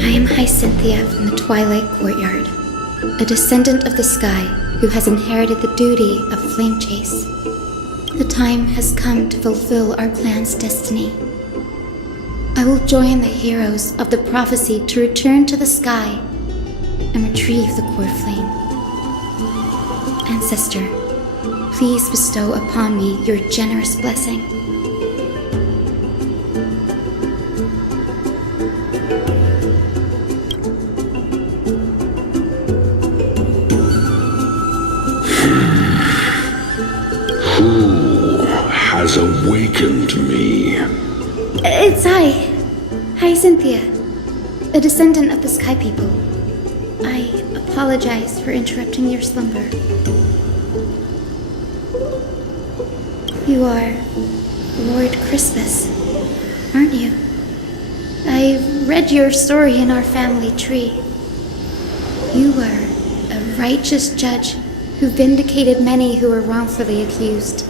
I am Hyacine from the Twilight Courtyard, a descendant of the sky who has inherited the duty of flame chase. The time has come to fulfill our clan's destiny. I will join the heroes of the prophecy to return to the sky and retrieve the core flame. Ancestor, please bestow upon me your generous blessing. Who has awakened me? It's I, Hyacine, a descendant of the Sky People. I apologize for interrupting your slumber. You are Lord Crispus, aren't you? I've read your story in our family tree. You were a righteous judge who vindicated many who were wrongfully accused.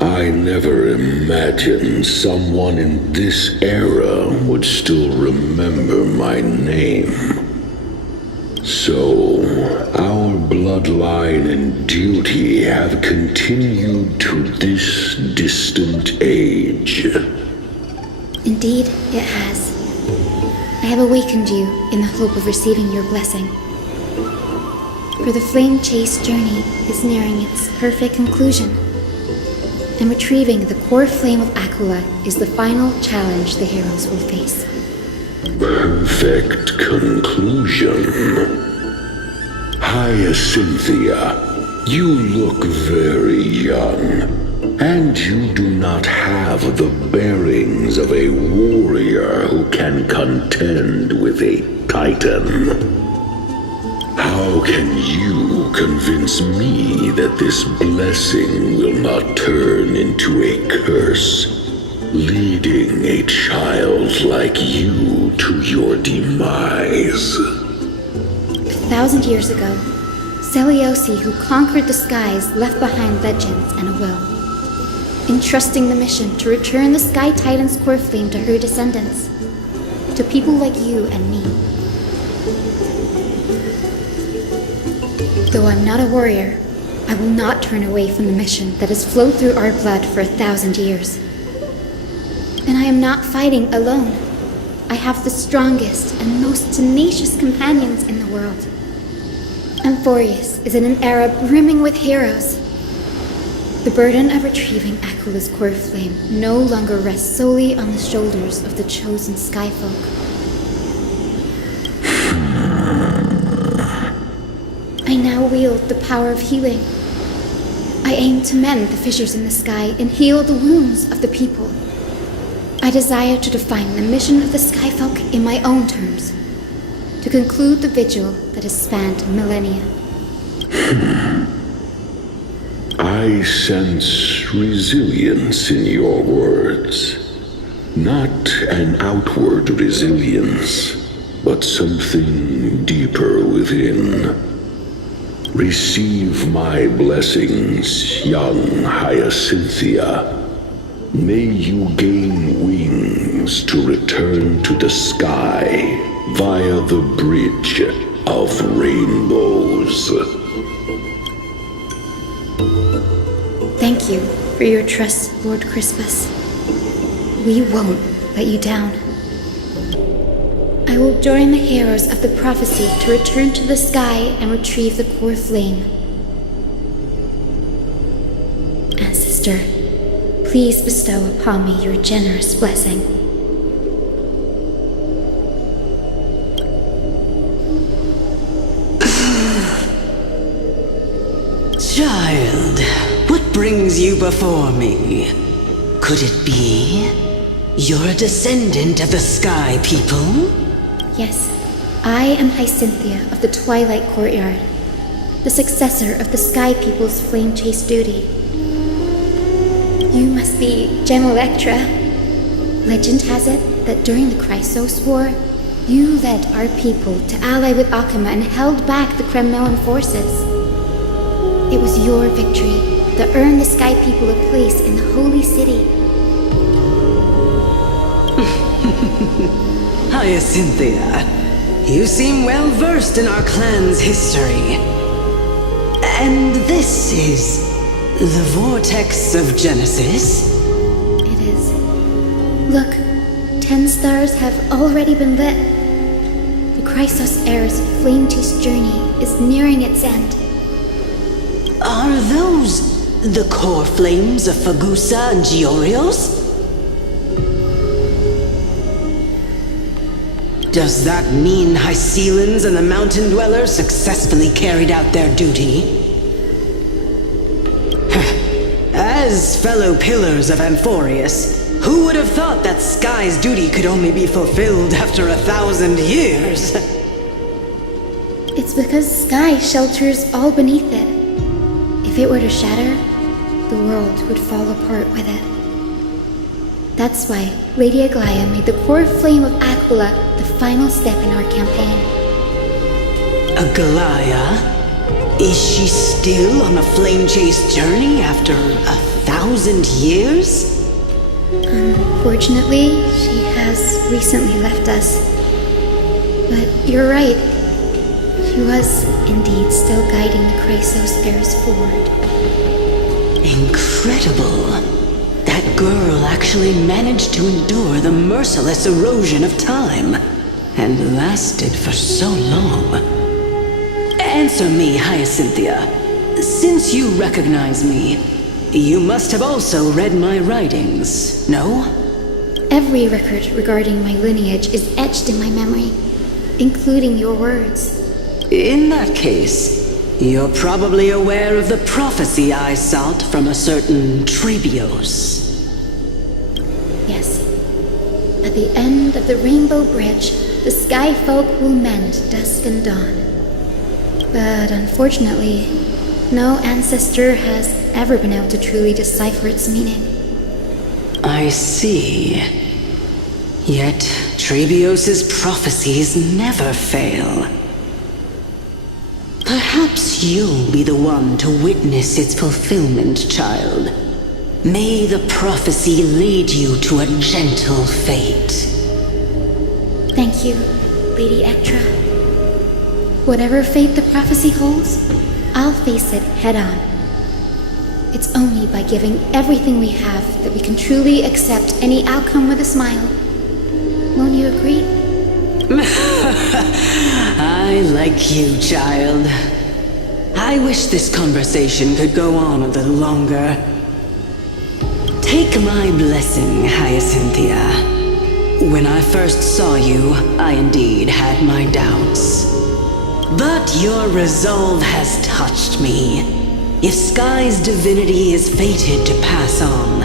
I never imagined someone in this era would still remember my name. So, our bloodline and duty have continued to this distant age. Indeed, it has. I have awakened you in the hope of receiving your blessing. For the flame chase journey is nearing its perfect conclusion, and retrieving the core flame of Aquila is the final challenge the heroes will face. Perfect conclusion. Hyacine, you look very young, and you do not have the bearings of a warrior who can contend with a titan. How can you convince me that this blessing will not turn into a curse, leading a child like you to your demise? 1,000 years ago, Seliosi, who conquered the skies, left behind legends and a will, entrusting the mission to return the Sky Titan's core flame to her descendants, to people like you and me. Though I'm not a warrior, I will not turn away from the mission that has flowed through our blood for 1,000 years. And I am not fighting alone. I have the strongest and most tenacious companions in the world. Amphorius is in an era brimming with heroes. The burden of retrieving Aquila's core flame no longer rests solely on the shoulders of the chosen skyfolk. I now wield the power of healing. I aim to mend the fissures in the sky and heal the wounds of the people. I desire to define the mission of the skyfolk in my own terms, to conclude the vigil that has spanned millennia. I sense resilience in your words. Not an outward resilience, but something deeper within. Receive my blessings, young Hyacine. May you gain wings to return to the sky via the bridge of rainbows. Thank you for your trust, Lord Crispus. We won't let you down. I will join the heroes of the prophecy to return to the sky and retrieve the core flame. Ancestor, please bestow upon me your generous blessing. Child, what brings you before me? Could it be you're a descendant of the Sky People? Yes, I am Hyacine of the Twilight Courtyard, the successor of the Sky People's flame chase duty. You must be Gem Electra. Legend has it that during the Chrysos War, you led our people to ally with Aquila and held back the Kremlin forces. It was your victory that earned the Sky People a place in the Holy City. Hyacynthia, you seem well versed in our clan's history. And this is the Vortex of Genesis? It is. Look, 10 stars have already been lit. The Chrysos heir's flame-teased journey is nearing its end. Are those the core flames of Fagusa and Giorios? Does that mean Hyacines and the Mountain Dwellers successfully carried out their duty? As fellow pillars of Amphorius, who would have thought that Sky's duty could only be fulfilled after 1,000 years? It's because Sky shelters all beneath it. If it were to shatter, the world would fall apart with it. That's why Lady Aglaia made the core flame of Aquila the final step in our campaign. Aglaia? Is she still on the flame-chased journey after 1,000 years? Unfortunately, she has recently left us. But you're right. She was indeed still guiding the Chrysos heirs forward. Incredible. That girl actually managed to endure the merciless erosion of time, and lasted for so long. Answer me, Hyacynthia. Since you recognize me, you must have also read my writings, no? Every record regarding my lineage is etched in my memory, including your words. In that case, you're probably aware of the prophecy I sought from a certain Trebios. Yes. At the end of the Rainbow Bridge, the Sky Folk will mend dusk and dawn. But unfortunately, no ancestor has ever been able to truly decipher its meaning. I see. Yet Trebios' prophecies never fail. Perhaps you'll be the one to witness its fulfillment, child. May the prophecy lead you to a gentle fate. Thank you, Lady Ectra. Whatever fate the prophecy holds, I'll face it head on. It's only by giving everything we have that we can truly accept any outcome with a smile. Won't you agree? I like you, child. I wish this conversation could go on a little longer. Take my blessing, Hyacynthia. When I first saw you, I indeed had my doubts. But your resolve has touched me. If Sky's divinity is fated to pass on,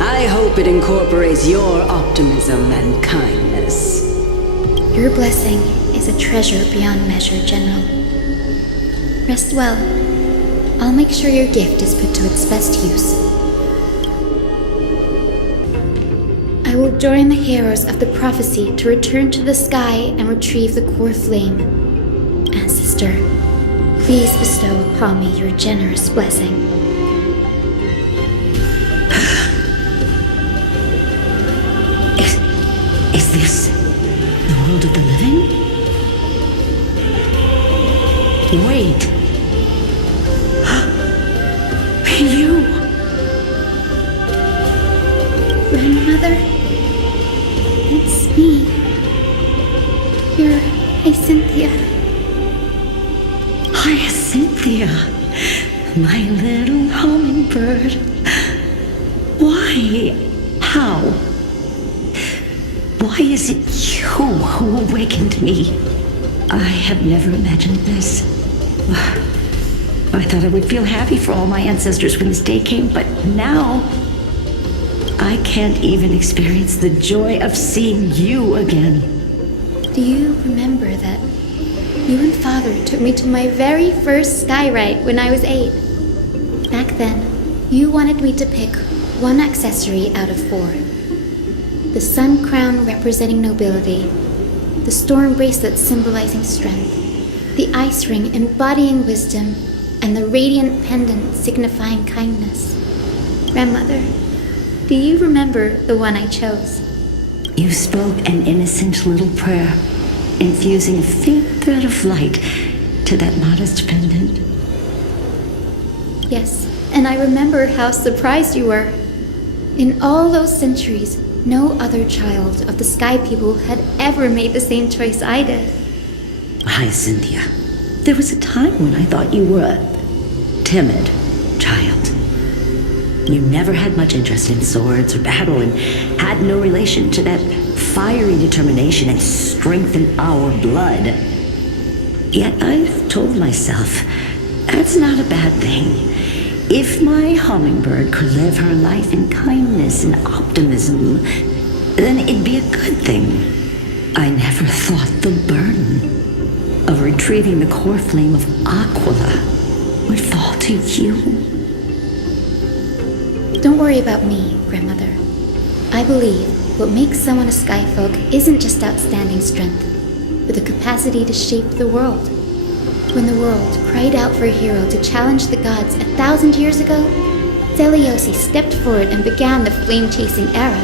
I hope it incorporates your optimism and kindness. Your blessing is a treasure beyond measure, General. Rest well. I'll make sure your gift is put to its best use. I will join the heroes of the prophecy to return to the sky and retrieve the core flame. Ancestor, please bestow upon me your generous blessing. Is this the world of the living? Wait. You. Grandmother, it's me. You're Hyacynthia. Hyacynthia, my little hummingbird. Why? How? Why is it you who awakened me? I have never imagined this. I thought I would feel happy for all my ancestors when this day came, but now I can't even experience the joy of seeing you again. Do you remember that you and Father took me to my very first sky ride when I was 8? Back then, you wanted me to pick one accessory out of 4. The sun crown representing nobility, the storm bracelet symbolizing strength, the ice ring embodying wisdom, and the radiant pendant signifying kindness. Grandmother, do you remember the one I chose? You spoke an innocent little prayer, infusing a faint thread of light to that modest pendant. Yes, and I remember how surprised you were. In all those centuries, no other child of the Sky People had ever made the same choice I did. Hyacynthia, there was a time when I thought you were a timid child. You never had much interest in swords or battle and had no relation to that fiery determination and strength in our blood. Yet I've told myself, that's not a bad thing. If my hummingbird could live her life in kindness and optimism, then it'd be a good thing. I never thought the burden of retrieving the core flame of Aquila would fall to you. Don't worry about me, Grandmother. I believe what makes someone a Skyfolk isn't just outstanding strength, but the capacity to shape the world. When the world cried out for a hero to challenge the gods 1,000 years ago, Deliosi stepped forward and began the flame-chasing era.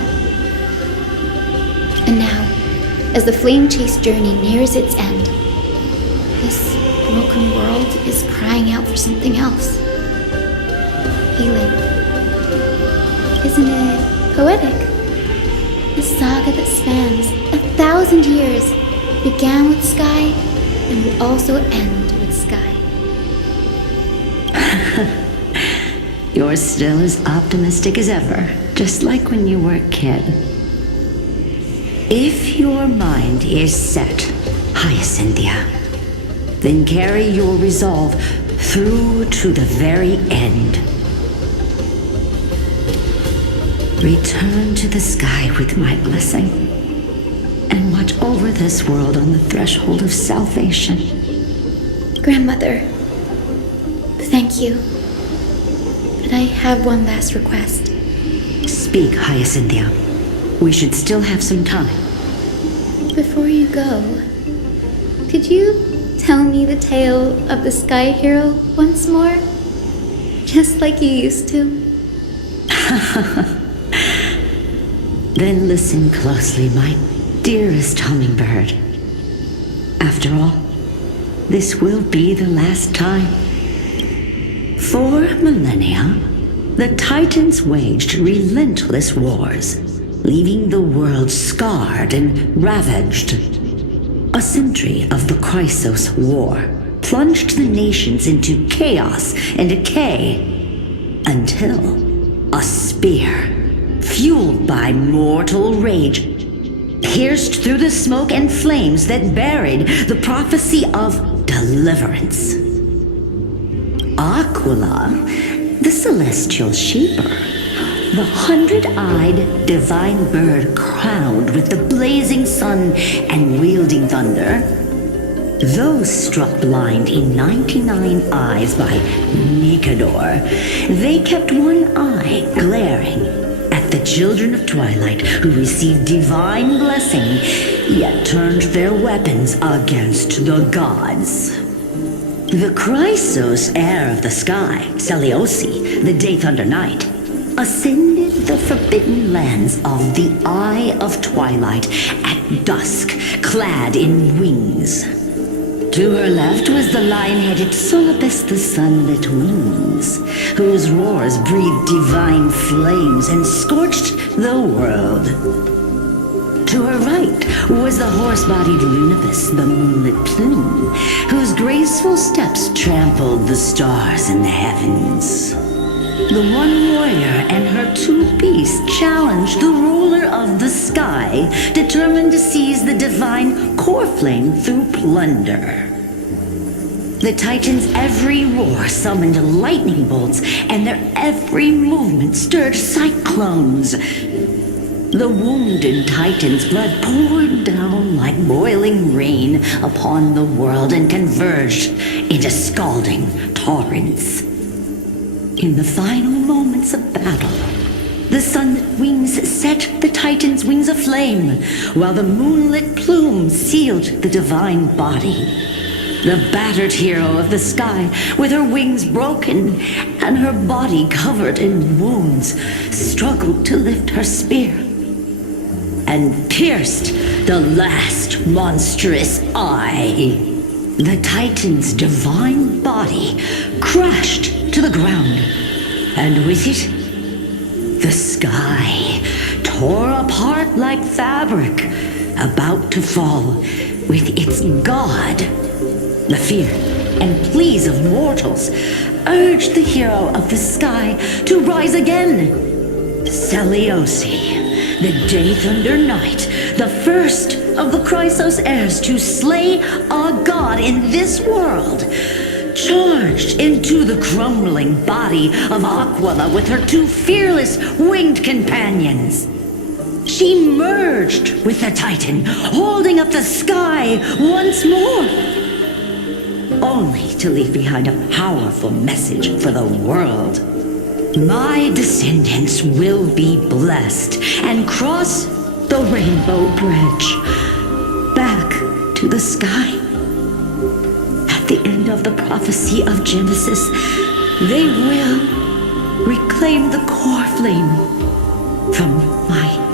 And now, as the flame chase journey nears its end, this broken world is crying out for something else. Healing. Isn't it poetic? The saga that spans 1,000 years began with Sky and will also end with Sky. You're still as optimistic as ever, just like when you were a kid. If your mind is set, Hyacynthia, then carry your resolve through to the very end. Return to the sky with my blessing, and watch over this world on the threshold of salvation. Grandmother, thank you. But I have one last request. Speak, Hyacynthia. We should still have some time. Before you go, could you tell me the tale of the Sky Hero once more? Just like you used to? Then listen closely, my dearest hummingbird. After all, this will be the last time. For millennia, the Titans waged relentless wars, leaving the world scarred and ravaged. A century of the Chrysos War plunged the nations into chaos and decay, until a spear, fueled by mortal rage, pierced through the smoke and flames that buried the prophecy of deliverance. Aquila, the celestial sheeper, the 100-eyed divine bird crowned with the blazing sun and wielding thunder, though struck blind in 99 eyes by Nikador, they kept one eye glaring at the children of twilight who received divine blessing, yet turned their weapons against the gods. The Chrysos heir of the sky, Seliosi, the Day Thunder Knight, ascended the forbidden lands of the Eye of Twilight at dusk, clad in wings. To her left was the lion-headed Solibus the Sunlit Wings, whose roars breathed divine flames and scorched the world. To her right was the horse-bodied Lunibus, the Moonlit Plume, whose graceful steps trampled the stars in the heavens. The one warrior and her two beasts challenged the ruler of the sky, determined to seize the divine core flame through plunder. The Titans' every roar summoned lightning bolts, and their every movement stirred cyclones. The wounded Titan's blood poured down like boiling rain upon the world and converged into scalding torrents. In the final moments of battle, the Sunlit Wings set the Titan's wings aflame, while the Moonlit Plume sealed the divine body. The battered hero of the sky, with her wings broken and her body covered in wounds, struggled to lift her spear. and pierced the last monstrous eye. The Titan's divine body crashed to the ground, and with it, the sky tore apart like fabric, about to fall with its god. The fear and pleas of mortals urged the hero of the sky to rise again. Seliosi, the Day Thunder Knight, the first of the Chrysos heirs to slay a god in this world, charged into the crumbling body of Aquila with her two fearless winged companions. She merged with the Titan, holding up the sky once more, only to leave behind a powerful message for the world. My descendants will be blessed and cross the Rainbow Bridge back to the sky. At the end of the prophecy of Genesis, they will reclaim the core flame from my